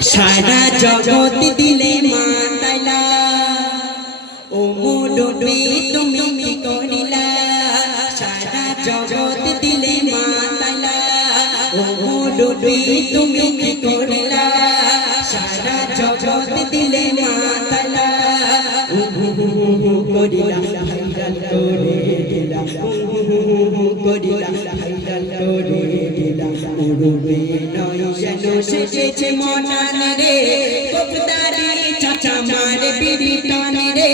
সারা জগৎ দিলে মাতালা। ও মুডুবি তুমি কি করিলা? সারা জগৎ দিলে মাতালা। ও মুডুবি তুমি কি ভাইরাল করে দিলা করিলা ভাইরাল করে দিলা চাচা মারে বিড়ি টান রে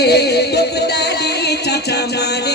গোপদারি চাচা মারে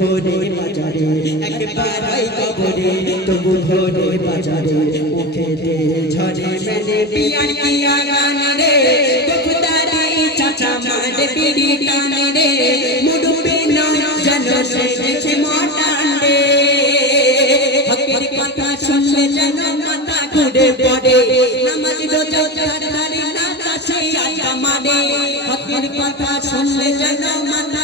ঘোরে বাজারে। একবার কবরে তবু ঘোরে বাজারে। উঠেতে ঝরে মেলে পিয়ার পিয়া গান রে গোপদারি চাচা মারে বিড়ি টান রে মুডুবে নয় যেন সেজেছে মটান রে হকের কথা শুনলে যেন মাথা ঘুরে পড়ে। নামাজ রোজা চার ধারে না কাছে আটা মারে। হকের কথা শুনলে যেন মাথা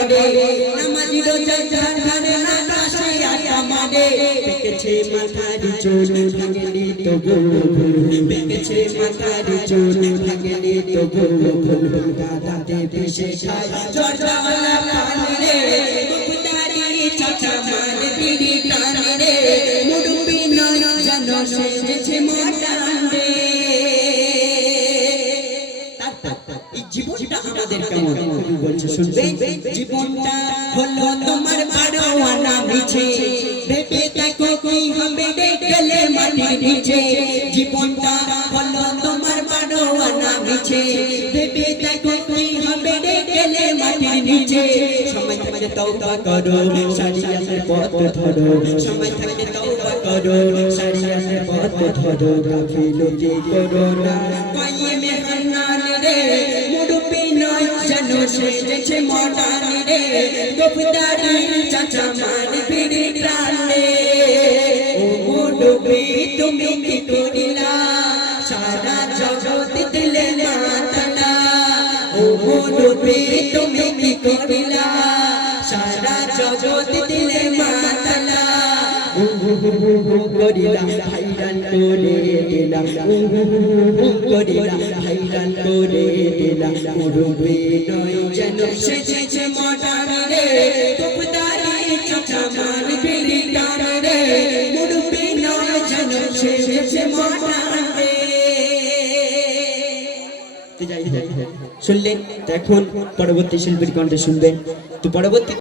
ঘুরে পড়ে নামাজ রোজা চার ধারে না কাছে আটা মারে পেকেছে মাথারি চোর ভাঙেনি তো গোল পেকেছে মাথারি চোর ভাঙেনি তো গোল দাদাতে পিছে খায় জর্জাওয়ালা পান রে মুখদারি চাচা মান বিড়ি টান রে। মুডুবি নয় যেন সেজেছে মটান রে আমাদের কেমন বলছে, শুনবে? জীবনটা হলো তোমার বারো আনা মিছে। ভেবে দেখো কি হবে রে গেলে মাটির নিচে। জীবনটা হলো তোমার বারো আনা মিছে। ভেবে দেখো কি হবে রে গেলে মাটির নিচে। সময় থাকতে তওবা করো শরিয়াতের পথ ধরো। সময় থাকতে তওবা করো শরিয়াতের পথ ধরো। গাফিলতি করো না। কাইমে হান্নান রে। যেন সেজেছে মডান রে। গোপদারি চাচা মান বিড়ি প্রাণে। ও মুডুপি তুমি কি করিলা? সারা জগৎ দিলে মাতালা। ও মুডুপি তুমি কি করিলা? শুনলেন এখন পরবর্তী শিল্পীর কণ্ঠে শুনবেন। তো পরবর্তী